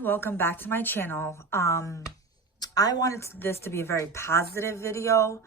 everyone, welcome back to my channel. I wanted this to be a very positive video,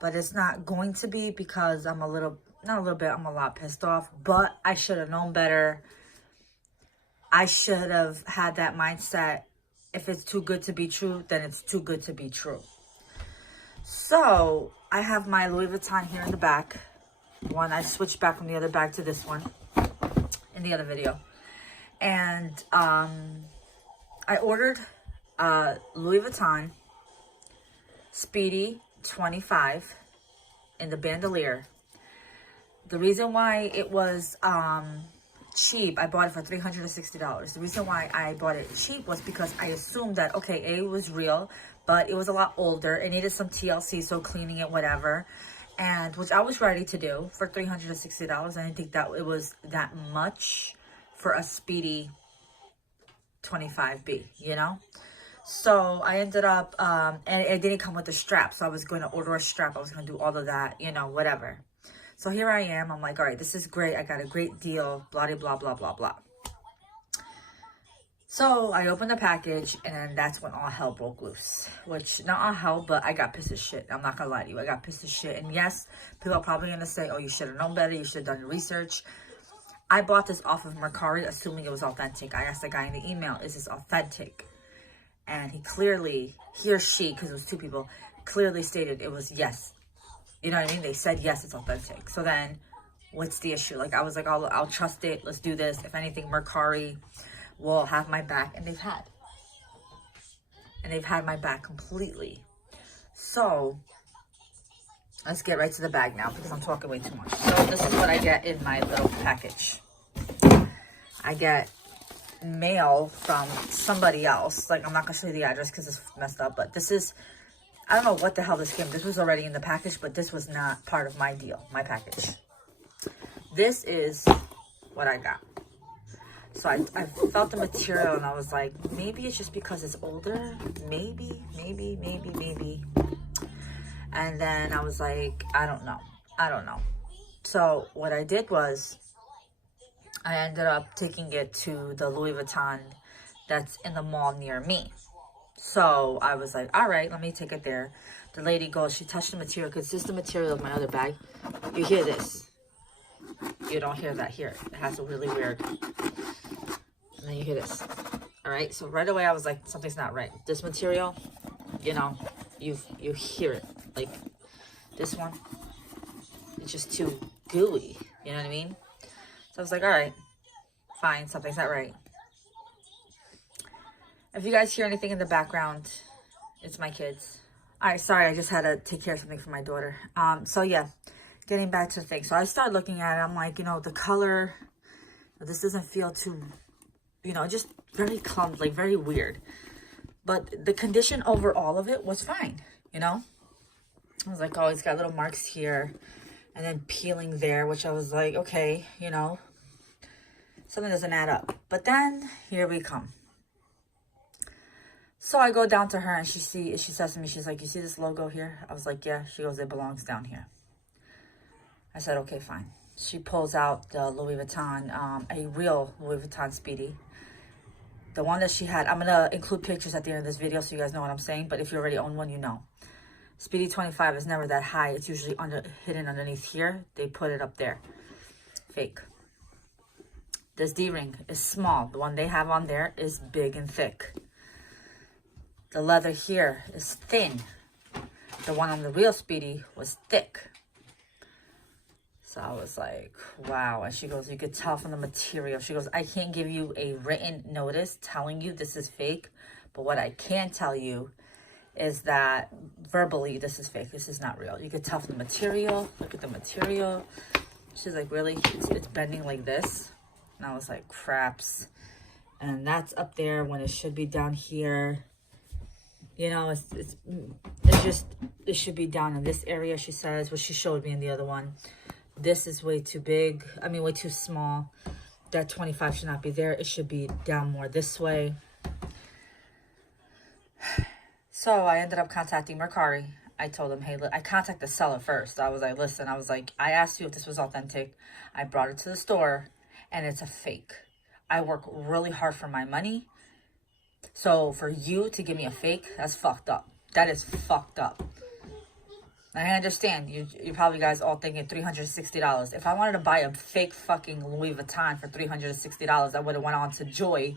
but it's not going to be because I'm a lot pissed off, but I should have known better. I should have had that mindset. If it's too good to be true, then it's too good to be true. So I have my Louis Vuitton here in the back. I switched back from the other bag to this one in the other video. And I ordered Louis Vuitton Speedy 25 in the bandolier. The reason why it was cheap, I bought it for $360. The reason why I bought it cheap was because I assumed that, okay, it was real, but it was a lot older. It needed some TLC, so cleaning it, whatever. And which I was ready to do for $360. I didn't think that it was that much for a Speedy 25B, you know? So I ended up, and it didn't come with a strap. So I was going to order a strap. I was going to do all of that, you know, whatever. So here I am. I'm like, all right, this is great. I got a great deal, blah, blah, blah, blah, blah. So I opened the package, and then that's when all hell broke loose. Which, not all hell, but I got pissed as shit. I'm not going to lie to you. I got pissed as shit. And yes, people are probably going to say, oh, you should have known better. You should have done your research. I bought this off of Mercari, assuming it was authentic. I asked the guy in the email, is this authentic? And he or she, because it was two people, clearly stated it was yes. You know what I mean? They said, yes, it's authentic. So then, what's the issue? Like, I was like, I'll trust it. Let's do this. If anything, Mercari will have my back. And they've had. And they've had my back completely. So, let's get right to the bag now because I'm talking way too much. So, this is what I get in my little package. I get mail from somebody else. Like, I'm not going to show you the address because it's messed up. But this is, I don't know what the hell this came. This was already in the package, but this was not part of my deal, my package. This is what I got. So I felt the material and I was like, maybe it's just because it's older. Maybe. And then I was like, I don't know. So what I did was I ended up taking it to the Louis Vuitton that's in the mall near me. So I was like, all right, let me take it there. The lady goes, she touched the material because this is the material of my other bag. You hear this. You don't hear that here. It has a really weird. And then you hear this. All right. So right away I was like, something's not right. This material, you know, you hear it. Like this one, it's just too gooey. You know what I mean? So I was like, all right, fine. Something's not right. If you guys hear anything in the background, it's my kids. All right, sorry, I just had to take care of something for my daughter. So yeah, getting back to the thing. So I started looking at it. I'm like, you know, the color, this doesn't feel too, you know, just very clumsy, like very weird. But the condition over all of it was fine, you know? I was like, oh, it's got little marks here and then peeling there, which I was like, okay, you know, something doesn't add up. But then here we come. So I go down to her and she says to me, she's like, you see this logo here? I was like, yeah. She goes, it belongs down here. I said, okay, fine. She pulls out the Louis Vuitton, a real Louis Vuitton Speedy. The one that she had, I'm going to include pictures at the end of this video so you guys know what I'm saying. But if you already own one, you know. Speedy 25 is never that high. It's usually hidden underneath here. They put it up there. Fake. This D-ring is small. The one they have on there is big and thick. The leather here is thin. The one on the real Speedy was thick. So I was like, wow. And she goes, you could tell from the material. She goes, I can't give you a written notice telling you this is fake. But what I can tell you is that verbally, this is fake. This is not real. You could tell from the material. Look at the material. She's like, really? It's bending like this. And I was like, craps. And that's up there when it should be down here. You know, it should be down in this area, she says, what she showed me in the other one. This is way too big. I mean, way too small. That 25 should not be there. It should be down more this way. So I ended up contacting Mercari. I told them, hey, I contacted the seller first. I was like, listen, I asked you if this was authentic. I brought it to the store and it's a fake. I work really hard for my money. So for you to give me a fake, that's fucked up. That is fucked up. And I understand, you probably guys all thinking $360. If I wanted to buy a fake fucking Louis Vuitton for $360, I would have went on to Joy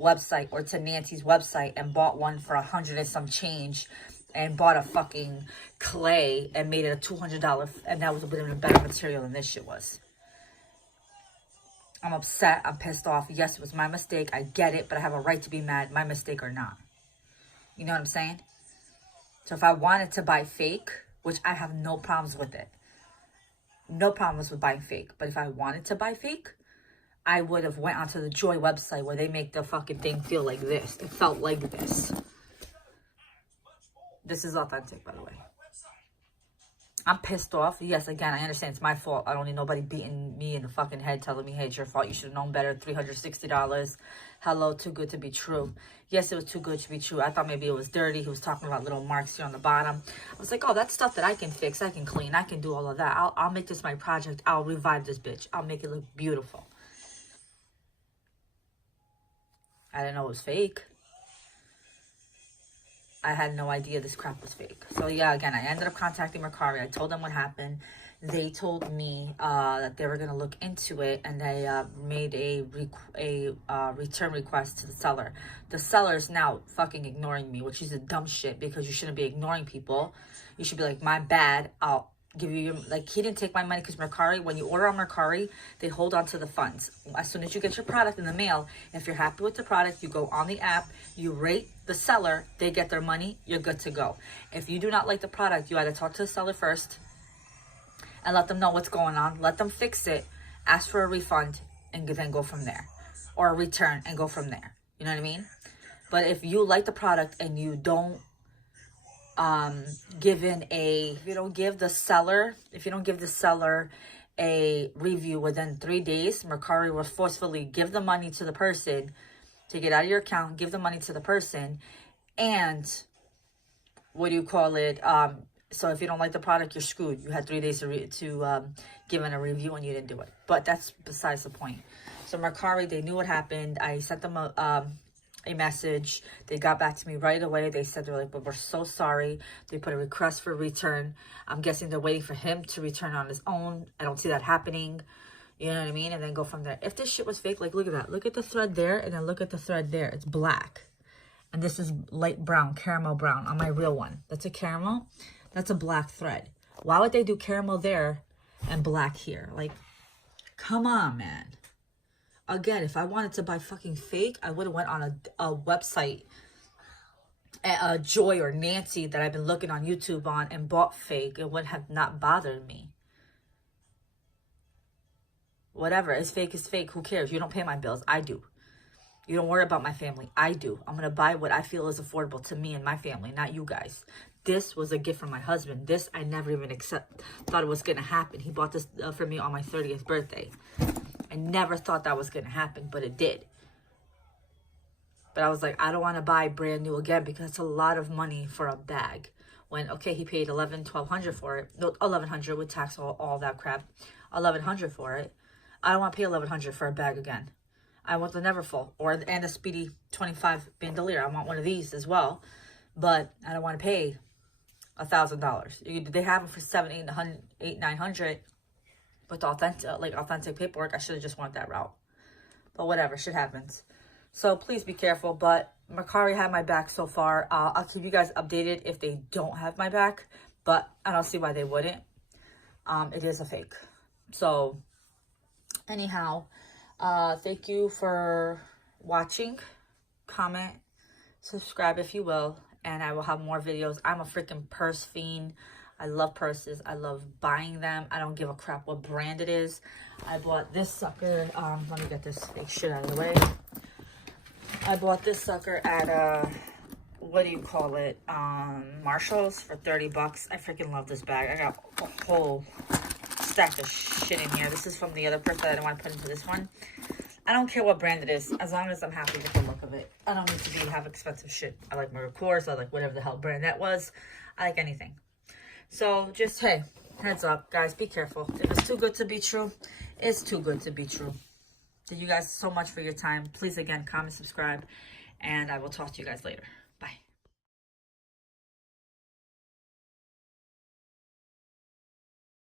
website or to Nancy's website and bought one for 100 and some change and bought a fucking clay and made it a $200, and that was a bit of a better material than this shit was. I'm upset. I'm pissed off. Yes, it was my mistake. I get it, but I have a right to be mad, my mistake or not. You know what I'm saying? So if I wanted to buy fake, which I have no problems with it. No problems with buying fake. But if I wanted to buy fake, I would have went onto the Joy website where they make the fucking thing feel like this. It felt like this. This is authentic, by the way. I'm pissed off. Yes, again, I understand it's my fault. I don't need nobody beating me in the fucking head telling me, hey, it's your fault. You should have known better. $360. Hello, too good to be true. Yes, it was too good to be true. I thought maybe it was dirty. He was talking about little marks here on the bottom. I was like, oh, that's stuff that I can fix. I can clean. I can do all of that. I'll make this my project. I'll revive this bitch. I'll make it look beautiful. I didn't know it was fake. I had no idea this crap was fake. So yeah, again, I ended up contacting Mercari. I told them what happened. They told me that they were going to look into it, and they made a return request to the seller. The seller is now fucking ignoring me, which is a dumb shit, because you shouldn't be ignoring people. You should be like, my bad, I'll give you your, like, he didn't take my money, because Mercari, when you order on Mercari, they hold on to the funds. As soon as you get your product in the mail, if you're happy with the product, you go on the app, you rate the seller, they get their money, you're good to go. If you do not like the product, you either talk to the seller first and let them know what's going on, let them fix it, ask for a refund, and then go from there. Or a return and go from there. You know what I mean? But if you like the product and you don't if you don't give the seller a review within 3 days, Mercari will forcefully give the money to the person, take it out of your account, give the money to the person, and so if you don't like the product, you're screwed. You had 3 days to give in a review and you didn't do it. But that's besides the point. So Mercari, they knew what happened. I sent them a message. They got back to me right away. They said, they're like, but we're so sorry. They put a request for return. I'm guessing they're waiting for him to return on his own. I don't see that happening. You know what I mean? And then go from there. If this shit was fake, like, look at that. Look at the thread there, and then look at the thread there. It's black. And this is light brown, caramel brown on my real one. That's a caramel. That's a black thread. Why would they do caramel there and black here? Like, come on, man. Again, if I wanted to buy fucking fake, I would have went on a website, Joy or Nancy that I've been looking on YouTube on, and bought fake. It would have not bothered me. Whatever, it's fake is fake. Who cares? You don't pay my bills. I do. You don't worry about my family. I do. I'm going to buy what I feel is affordable to me and my family, not you guys. This was a gift from my husband. This I never even thought it was going to happen. He bought this for me on my 30th birthday. I never thought that was going to happen, but it did. But I was like, I don't want to buy brand new again, because it's a lot of money for a bag. When, okay, he paid $1,200 for it. No, $1,100 with tax, all that crap. $1,100 for it. I don't want to pay $1,100 for a bag again. I want the Neverfull and the Speedy 25 bandolier. I want one of these as well, but I don't want to pay $1,000. They have them for $700, $800, $900 with authentic paperwork. I should have just went that route, but whatever, shit happens. So please be careful. But Mercari had my back so far. I'll keep you guys updated if they don't have my back, but I don't see why they wouldn't. It is a fake. So anyhow, thank you for watching. Comment, subscribe if you will, and I will have more videos. I'm a freaking purse fiend. I love purses. I love buying them. I don't give a crap what brand it is. I bought this sucker. Let me get this fake shit out of the way. I bought this sucker at Marshall's for 30 bucks. I freaking love this bag. I got a whole stack of shit in here. This is from the other purse that I don't want to put into this one. I don't care what brand it is, as long as I'm happy with the look of it. I don't need to have expensive shit. I like my Coors. I like whatever the hell brand that was. I like anything. So just, hey, heads up, guys, be careful. If it's too good to be true, it's too good to be true. Thank you guys so much for your time. Please, again, comment, subscribe, and I will talk to you guys later.